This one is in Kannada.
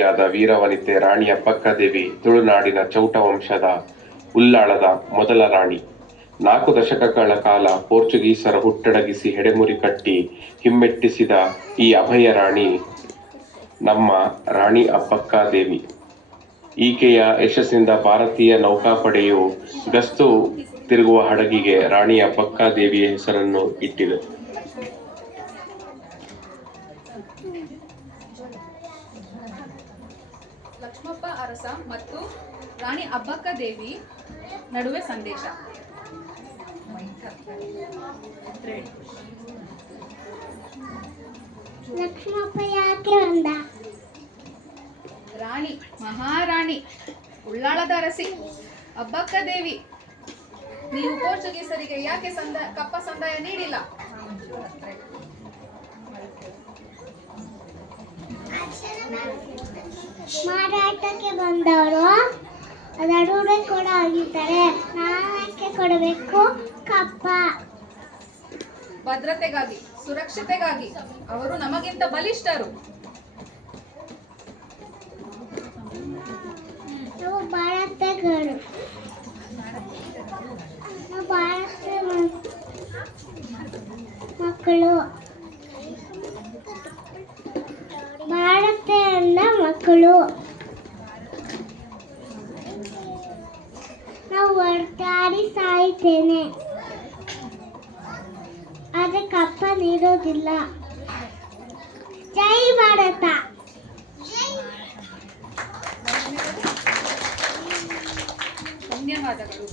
ಯಾದ ವೀರವನಿತೆ ರಾಣಿ ಅಬ್ಬಕ್ಕದೇವಿ ತುಳುನಾಡಿನ ಚೌಟ ವಂಶದ ಉಳ್ಳಾಳದ ಮೊದಲ ರಾಣಿ. 4 ದಶಕಗಳ ಕಾಲ ಪೋರ್ಚುಗೀಸರ ಹುಟ್ಟಡಗಿಸಿ ಹೆಡೆಮುರಿ ಕಟ್ಟಿ ಹಿಮ್ಮೆಟ್ಟಿಸಿದ ಈ ಅಭಯ ರಾಣಿ ನಮ್ಮ ರಾಣಿ ಅಬ್ಬಕ್ಕದೇವಿ. ಈಕೆಯ ಯಶಸ್ಸಿನಿಂದ ಭಾರತೀಯ ನೌಕಾಪಡೆಯು ಗಸ್ತು ತಿರುಗುವ ಹಡಗಿಗೆ ರಾಣಿ ಅಬ್ಬಕ್ಕದೇವಿಯ ಹೆಸರನ್ನು ಇಟ್ಟಿದೆ. ಲಕ್ಷ್ಮಪ್ಪ ಅರಸ ಮತ್ತು ರಾಣಿ ಅಬ್ಬಕ್ಕದೇವಿ ನಡುವೆ ಸಂದೇಶ. ಲಕ್ಷ್ಮಪ್ಪ ಯಾಕೆ ಬಂದ? ರಾಣಿ, ಮಹಾರಾಣಿ, ಉಳ್ಳಾಳದ ಅರಸಿ ಅಬ್ಬಕ್ಕದೇವಿ, ನೀವು ಪೋರ್ಚುಗೀಸರಿಗೆ ಯಾಕೆ ಕಪ್ಪ ಸಂದಾಯ ನೀಡಿಲ್ಲ? ಮಾರಾಟಕ್ಕೆ ಬಂದವರು ಅದರೂಢ ಕೂಡ ಆಗಿದ್ದಾರೆ. ನಾವಕ್ಕೆ ಕೊಡಬೇಕು ಕಪ್ಪ? ಭದ್ರತೆಗಾಗಿ, ಸುರಕ್ಷತೆಗಾಗಿ. ಅವರು ನಮಗಿಂತ ಬಲಿಷ್ಠರು. ನಾವು ಭಾರತಗಳು, ನಾವು ಭಾರತ ಮಕ್ಕಳು, ಭಾರತದ ಮಕ್ಕಳು. ನಾವು ಹೊರಟಾಡಿ ಸಾಯ್ತೇನೆ, ಆದರೆ ಕಪ್ಪ ನೀಡೋದಿಲ್ಲ. ಜೈ ಭಾರತ. ಧನ್ಯವಾದಗಳು.